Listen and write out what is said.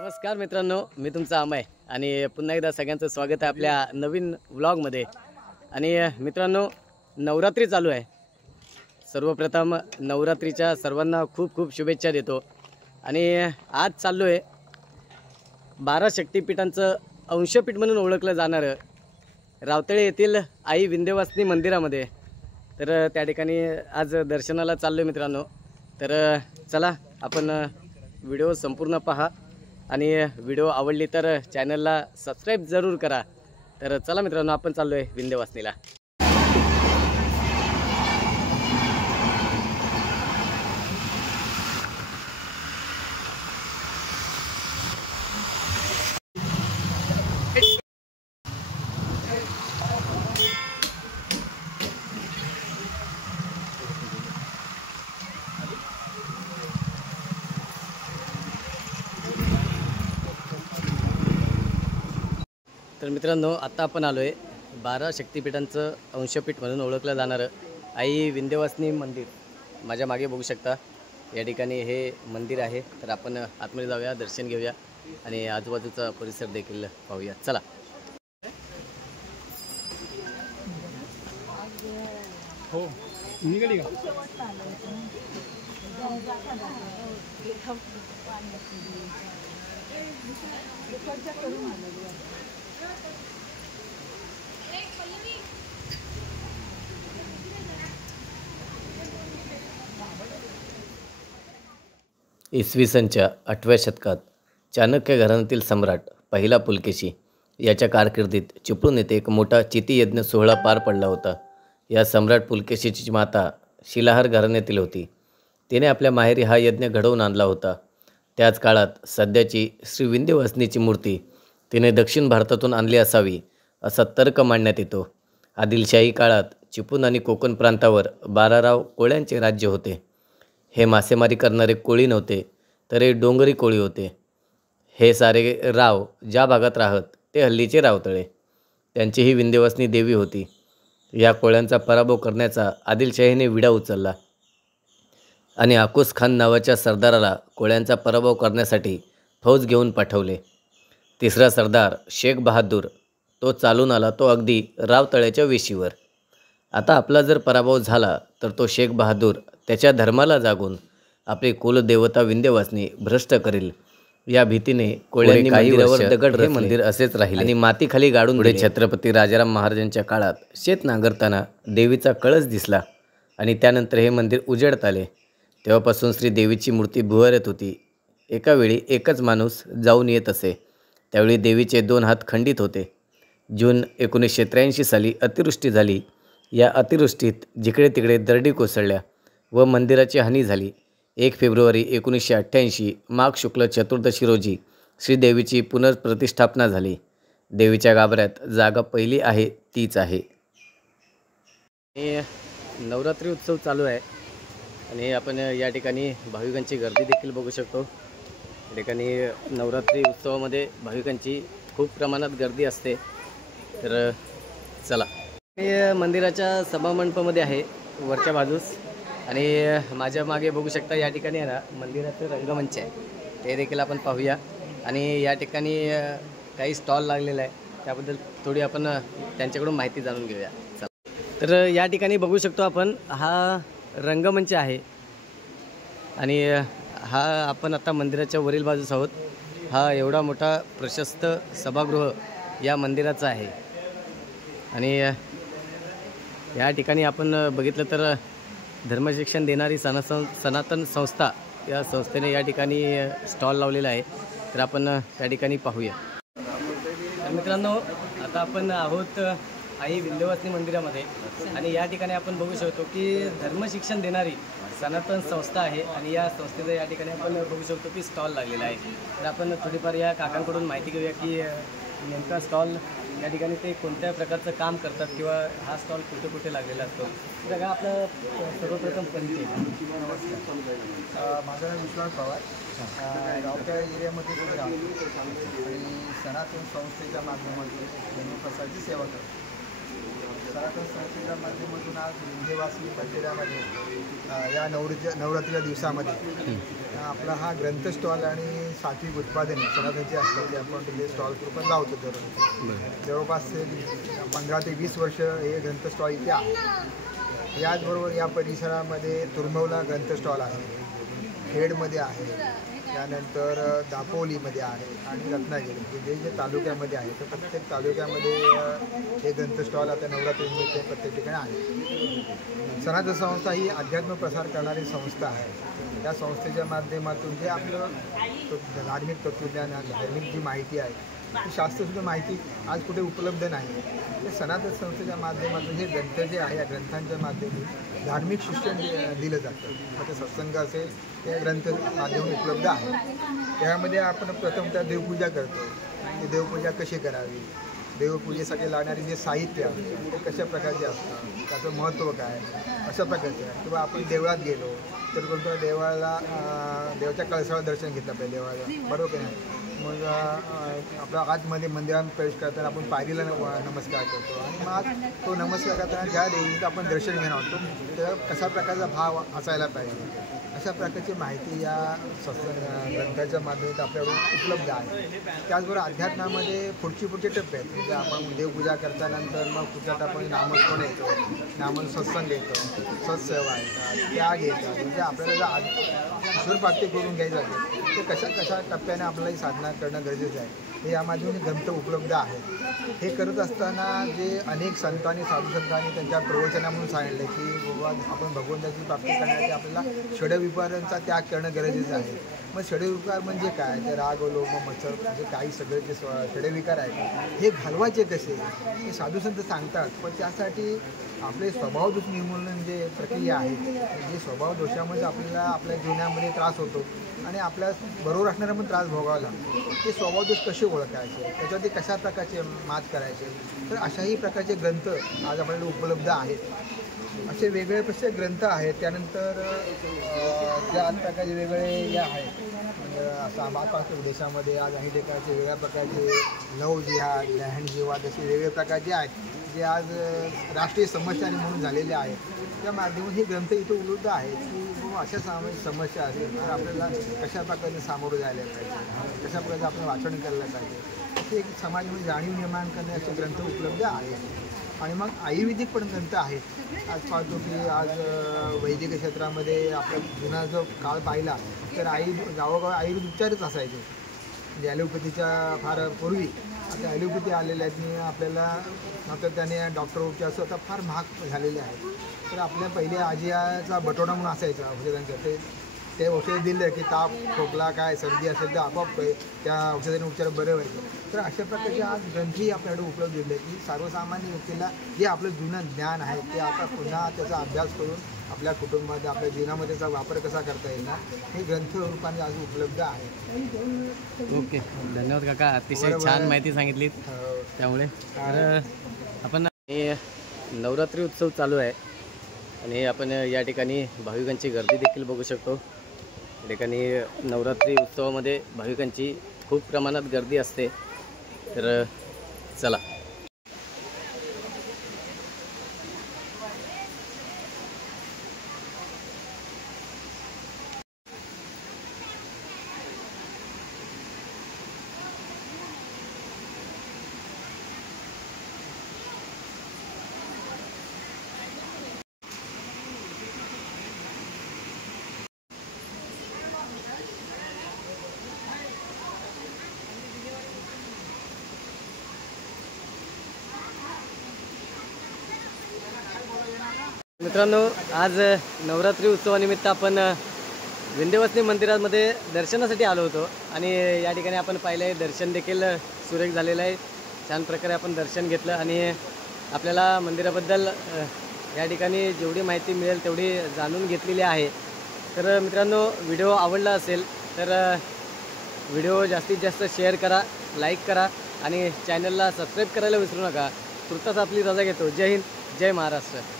नमस्कार मित्रांनो, मी तुमचा अमय आणि पुन्हा एकदा सगळ्यांचं स्वागत आहे आपल्या नवीन व्लॉगमध्ये। आणि मित्रांनो, नवरात्री चालू आहे। सर्वप्रथम नवरात्रीच्या सर्वांना खूप खूप शुभेच्छा देतो। आणि आज चाललो आहे 12 शक्तिपीठांचं अंशपीठ म्हणून ओळखलं जाणारं रावतळे येथील आई विंध्यवासिनी मंदिरामध्ये। तर त्या ठिकाणी आज दर्शनाला चाललो मित्रांनो। तर चला आपण व्हिडिओ संपूर्ण पहा आणि व्हिडिओ आवडली तर चॅनलला सबस्क्राइब जरूर करा। तर चला मित्रांनो, आपण चाललो आहे विंध्यवासिनीला। तर मित्रांनो, आता आपण आलो आहे 12 शक्तिपीठांचं अंशपीठ म्हणून ओळखलं जाणारं आई विंध्यवासिनी मंदिर। माझ्या मागे बघू शकता, या ठिकाणी हे मंदिर आहे। तर आपण आतमध्ये जाऊया, दर्शन घेऊया आणि आजूबाजूचा परिसर देखील पाहूया। चला। हो निघाली का? इसवी सनच्या 8व्या शतकात चाणक्य घराण्यातील सम्राट पहिला पुलकेशी याच्या कारकिर्दीत चिपळूण येथे एक मोठा चितीयज्ञ सोहळा पार पडला होता। या सम्राट पुलकेशीची माता शिलाहार घराण्यातील होती। तिने आपल्या माहेरी हा यज्ञ घडवून आणला होता। त्याच काळात सध्याची श्री विंध्यवासिनीची मूर्ती तिने दक्षिण भारतातून आणली असावी असा तर्क मांडण्यात येतो। आदिलशाही काळात चिपळूण आणि कोकण प्रांतावर 12 राव कोळ्यांचे राज्य होते। हे मासेमारी करणारे कोळी नव्हते, तर हे डोंगरी कोळी होते। हे सारे राव ज्या भागात राहत ते हल्लीचे रावतळे। त्यांची ही विंध्यवासिनी देवी होती। या कोळ्यांचा पराभव करण्याचा आदिलशाहीने विडा उचलला आणि आकुस खान नावाच्या सरदाराला कोळ्यांचा पराभव करण्यासाठी फौज घेऊन पाठवले। तिसरा सरदार शेख बहादूर तो चालून आला, तो अगदी रावतळ्याच्या वेशीवर। आता आपला जर पराभव झाला तर तो शेख बहादूर त्याच्या धर्माला जागून आपली कुलदेवता विंध्यवासिनी भ्रष्ट करेल। या भीतीने कोळ्यांनी मंदिरावर दगड रचले। मंदिर असेच राहिले आणि मातीखाली गाडून पुढे छत्रपती राजाराम महाराजांच्या काळात शेत नांगरताना देवीचा कळस दिसला आणि त्यानंतर हे मंदिर उजेडत आले। तेव्हापासून श्री देवीची मूर्ती भुवरत होती। एका वेळी एकच माणूस जाऊन येत असे। त्यावेळी देवीचे 2 हात खंडित होते। जून 1983 साली अतिवृष्टी झाली। या अतिवृष्टीत जिकडे तिकडे दरडी कोसळल्या व मंदिराची हानी झाली। 1 फेब्रुवारी 1988 माघ शुक्ल चतुर्दशी रोजी श्रीदेवीची पुनर्प्रतिष्ठापना झाली। देवीच्या गाभाऱ्यात जागा पहिली आहे तीच आहे। नवरात्री उत्सव चालू आहे आणि आपण या ठिकाणी भाविकांची गर्दी देखील बघू शकतो। या ठिकाणी नवरात्री उत्सवामध्ये भाविकांची खूप प्रमाणात गर्दी असते। तर चला, मी मंदिराच्या सभामंडपामध्ये आहे वरच्या बाजूस आणि माझ्या मागे बघू शकता या ठिकाणी आहे ना मंदिराचं रंगमंच आहे, ते देखील आपण पाहूया। आणि या ठिकाणी काही स्टॉल लागलेला आहे, त्याबद्दल थोडी आपण त्यांच्याकडून माहिती जाणून घेऊया। चला। तर या ठिकाणी बघू शकतो आपण, हा रंगमंच आहे आणि हा आपण आता मंदिराच्या वरील बाजूस आहोत। हा एवढा मोठा प्रशस्त सभागृह या मंदिराचा आहे आणि या ठिकाणी आपण बघितलं तर धर्मशिक्षण देणारी सनातन संस्था या संस्थेने या ठिकाणी स्टॉल लावलेला आहे। तर आपण त्या ठिकाणी पाहूया। तर मित्रांनो, आता आपण आहोत आई विंध्यवासिनी मंदिरामध्ये आणि या ठिकाणी आपण बघू शकतो की धर्मशिक्षण देणारी सनातन संस्था आहे आणि या संस्थेचा या ठिकाणी आपण बघू शकतो की स्टॉल लागलेला आहे। तर आपण थोडीफार या काकांकडून माहिती घेऊया की नेमका स्टॉल या ठिकाणी ते कोणत्या प्रकारचं काम करतात किंवा हा स्टॉल कुठे कुठे लागलेला असतो। बघा, आपलं सर्वप्रथम परिचय। माझं नाव विश्वास पवार, गावच्या एरियामध्ये आणि सनातन संस्थेच्या माध्यमातून प्रसारची सेवा करतो। सनातन संस्थेच्या माध्यमातून आज विंध्यवासिनी मंदिरामध्ये या नवरात्रीच्या दिवसामध्ये आपला हा ग्रंथ स्टॉल आणि सात्विक उत्पादने सणाची असतात ते आपण तिथे स्टॉल करून लावतो दररोज. जवळपास 15 ते 20 वर्ष हे ग्रंथ स्टॉल इथे आहे. याचबरोबर या परिसरामध्ये तुरमवला ग्रंथ स्टॉल आहे, खेडमध्ये आहे, त्यानंतर दापोलीमध्ये आहे आणि रत्नागिरी जे जे तालुक्यामध्ये आहे तर प्रत्येक तालुक्यामध्ये हे ग्रंथ स्टॉल आता नवरात्रीमध्ये प्रत्येक ठिकाणी आहे. सनातन संस्था ही अध्यात्म प्रसार करणारी संस्था आहे. या संस्थेच्या माध्यमातून जे आपलं धार्मिक तत्त्वज्ञान धार्मिक जी माहिती आहे ती शास्त्रशुद्ध माहिती आज कुठे उपलब्ध नाही. ते सनातन संस्थेच्या माध्यमातून हे ग्रंथ जे आहे या ग्रंथांच्या माध्यमातून धार्मिक शिक्षण दिलं जातं. मग ते सत्संग असेल ते ग्रंथ माध्यम उपलब्ध आहे. त्यामध्ये आपण प्रथमतः देवपूजा करतो. ती देवपूजा कशी करावी, देवपूजेसाठी लागणारे जे साहित्य आहे ते कशा प्रकारचे असतात, त्याचं महत्त्व काय, अशा प्रकारचे आहे. किंवा आपण देवळात गेलो तर कोणत्या देवाला देवाच्या कळसाला दर्शन घेतलं पाहिजे देवाला, बरोबर की नाही. मग आपल्या आतमध्ये मंदिरात प्रवेश करताना आपण पायरीला नमस्कार करतो आणि मग तो नमस्कार करताना ज्या देवीचं आपण दर्शन घेणार होतो तर कशा प्रकारचा भाव असायला पाहिजे, अशा प्रकारची माहिती या ग्रंथाच्या माध्यमातून आपल्याकडून उपलब्ध आहे. त्याचबरोबर अध्यात्मामध्ये पुढचे टप्पे आहेत. म्हणजे आपण देवपूजा करतानंतर मग पुढच्यात आपण नामस्मरण येतो, सत्संग येतो, सत्सेवा येतात, त्याग येतात. म्हणजे आपल्याला जर ईश्वर प्राप्ती करून घ्यायचं असेल तर कशा टप्प्याने आपल्याला साधना करणं गरजेचं आहे. हे यामध्ये ग्रंथ उपलब्ध आहेत. हे करत असताना जे अनेक संतांनी साधुसंतांनी त्यांच्या प्रवचनामधून सांगितलं की बाबा आपण भगवंताची प्राप्ती करण्यासाठी आपल्याला षडविकारांचा त्याग करणं गरजेचं आहे. मग षडविकार म्हणजे काय, ते राग लोभ मत्सर म्हणजे काही सगळे जे षडविकार आहेत हे घालवायचे कसे हे साधुसंत सांगतात. पण त्यासाठी आपले स्वभावदोष निर्मूलन जे प्रक्रिया आहे, जे स्वभाव दोषामुळे आपल्याला आपल्या जीवनामध्ये त्रास होतो आणि आपल्या बरोबर असणारा पण त्रास भोगावा लागतो. ते स्वभावदोष कसे ओळखायचे, त्याच्यावरती कशा प्रकारचे मात करायचे, तर अशाही प्रकारचे ग्रंथ आज आपल्याला उपलब्ध आहेत. असे वेगवेगळे प्रकारचे ग्रंथ आहेत. त्यानंतर ज्या प्रकारचे वेगवेगळे हे आहेत म्हणजे असं आसपासच्या देशामध्ये आज काही ठिकाणचे वेगळ्या प्रकारचे लव जिहाद, लँड जिहाद असे वेगवेगळे प्रकारचे आहेत जे आज राष्ट्रीय समस्या म्हणून झालेले आहेत. त्या माध्यमातून हे ग्रंथ इथं उपलब्ध आहेत की अशा समस्या असेल तर आपल्याला कशा प्रकारे सामोरं जायला पाहिजे, कशा प्रकारे आपण वाचन करायला पाहिजे, असे एक समाजामध्ये जाणीव निर्माण करण्याचे ग्रंथ उपलब्ध आहेत. आणि मग आयुर्वेदिक पण ग्रंथ आहेत. आज पाहतो की आज वैद्यकीय क्षेत्रामध्ये आपला जुना जो काळ पाहिला तर गावोगाव आयुर्वेद उपचारच असायचे. म्हणजे ॲलोपॅथीच्या फार पूर्वी आता ॲलोपॅथी आलेल्या आहेत आणि आपल्याला आता त्याने डॉक्टर उपचार स्वतः फार महाग झालेले आहेत. तर आपल्या पहिले आजीचा बटोडा म्हणून असायचा औषधांचं, ते औषध दिलं की ताप खोकला काय सर्दी असेल तर आपोआप त्या औषधाने उपचार बरे व्हायचे. तर अशा प्रकारचे आज ग्रंथही आपल्याकडे उपलब्ध झाले की सर्वसामान्य व्यक्तीला जे आपलं जुनं ज्ञान आहे ते आता पुन्हा त्याचा अभ्यास करून आपल्या कुटुंबामध्ये आपल्या जीवनामध्ये त्याचा वापर कसा करता येईल ना हे ग्रंथ रूपाने आज उपलब्ध आहे. ओके, धन्यवाद काका, अतिशय छान माहिती सांगितली. त्यामुळे आपण नवरात्री उत्सव चालू आहे आणि आपण या ठिकाणी भाविकांची गर्दी देखील बघू शकतो. या ठिकाणी नवरात्री उत्सवामध्ये भाविकांची खूप प्रमाणात गर्दी असते. तर चला मित्रांनो, आज नवरात्री उत्सवानिमित्त आपण विंध्यवासिनी मंदिरामध्ये दर्शनासाठी आलो होतो आणि या ठिकाणी आपण पाहिलं आहे दर्शन देखील सुरेख झालेलं आहे. छान प्रकारे आपण दर्शन घेतलं आणि आपल्याला मंदिराबद्दल या ठिकाणी जेवढी माहिती मिळेल तेवढी जाणून घेतलेली आहे. तर मित्रांनो, व्हिडिओ आवडला असेल तर व्हिडिओ जास्तीत जास्त शेअर करा, लाईक करा आणि चॅनलला सबस्क्राईब करायला विसरू नका. तुर्तास आपली रजा घेतो. जय हिंद, जय महाराष्ट्र.